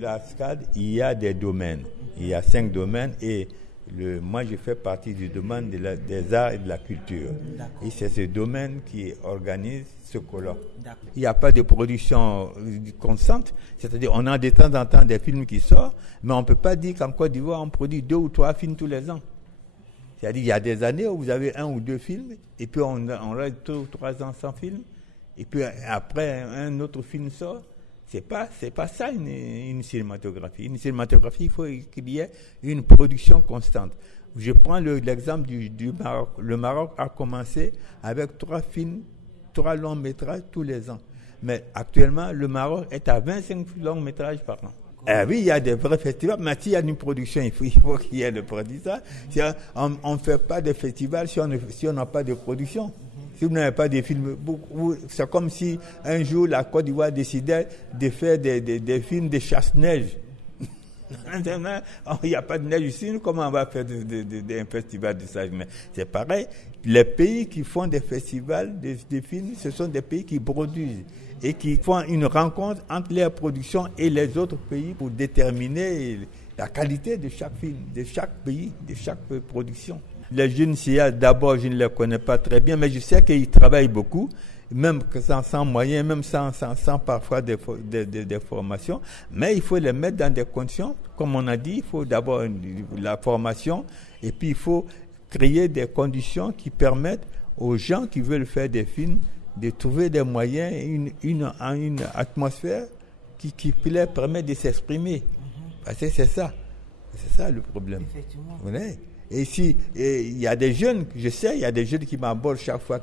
La SCAD, il y a des domaines. Il y a 5 domaines et moi, je fais partie du domaine des arts et de la culture. Et c'est ce domaine qui organise ce colloque. Il n'y a pas de production constante, c'est-à-dire on a de temps en temps des films qui sortent, mais on ne peut pas dire qu'en Côte d'Ivoire, on produit 2 ou 3 films tous les ans. C'est-à-dire qu'il y a des années où vous avez 1 ou 2 films, et puis on reste 2 ou 3 ans sans film, et puis après un autre film sort. C'est pas ça une cinématographie. Une cinématographie, il faut qu'il y ait une production constante. Je prends l'exemple du Maroc. Le Maroc a commencé avec 3 films, 3 longs métrages tous les ans. Mais actuellement, le Maroc est à 25 longs métrages par an. Oui, il y a des vrais festivals, mais s'il y a une production, il faut qu'il y ait le produit. On ne fait pas de festival si on n'a pas de production. Si vous n'avez pas de films, c'est comme si un jour la Côte d'Ivoire décidait de faire des films de chasse-neige. Il n'y a pas de neige ici, comment on va faire un festival de ça? Mais c'est pareil, les pays qui font des festivals de films, ce sont des pays qui produisent et qui font une rencontre entre leur production et les autres pays pour déterminer la qualité de chaque film, de chaque pays, de chaque production. Les jeunes CIA, d'abord, je ne les connais pas très bien, mais je sais qu'ils travaillent beaucoup, même sans moyens, même sans parfois des formations. Mais il faut les mettre dans des conditions. Comme on a dit, il faut d'abord la formation et puis il faut créer des conditions qui permettent aux gens qui veulent faire des films de trouver des moyens, une atmosphère qui leur permet de s'exprimer. Parce que c'est ça le problème. Effectivement. Ouais. Et si il y a des jeunes, je sais, il y a des jeunes qui m'abordent chaque fois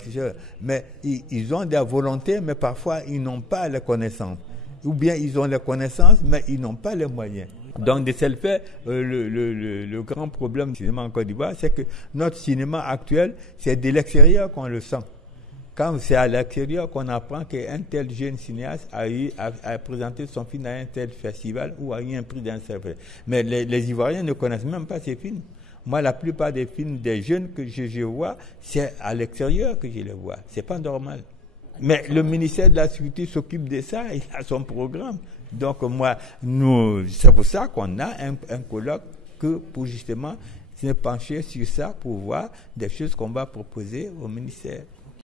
mais ils ont des volontés, mais parfois ils n'ont pas les connaissances. Ou bien ils ont les connaissances, mais ils n'ont pas les moyens. Donc de ce fait, le grand problème du cinéma en Côte d'Ivoire, c'est que notre cinéma actuel, c'est de l'extérieur qu'on le sent. Quand c'est à l'extérieur qu'on apprend qu'un tel jeune cinéaste a présenté son film à un tel festival ou a eu un prix d'un cercle. Mais les Ivoiriens ne connaissent même pas ces films. Moi, la plupart des films des jeunes que je vois, c'est à l'extérieur que je les vois. C'est pas normal. Mais le ministère de la Sécurité s'occupe de ça, il a son programme. Donc c'est pour ça qu'on a un colloque pour justement se pencher sur ça, pour voir des choses qu'on va proposer au ministère.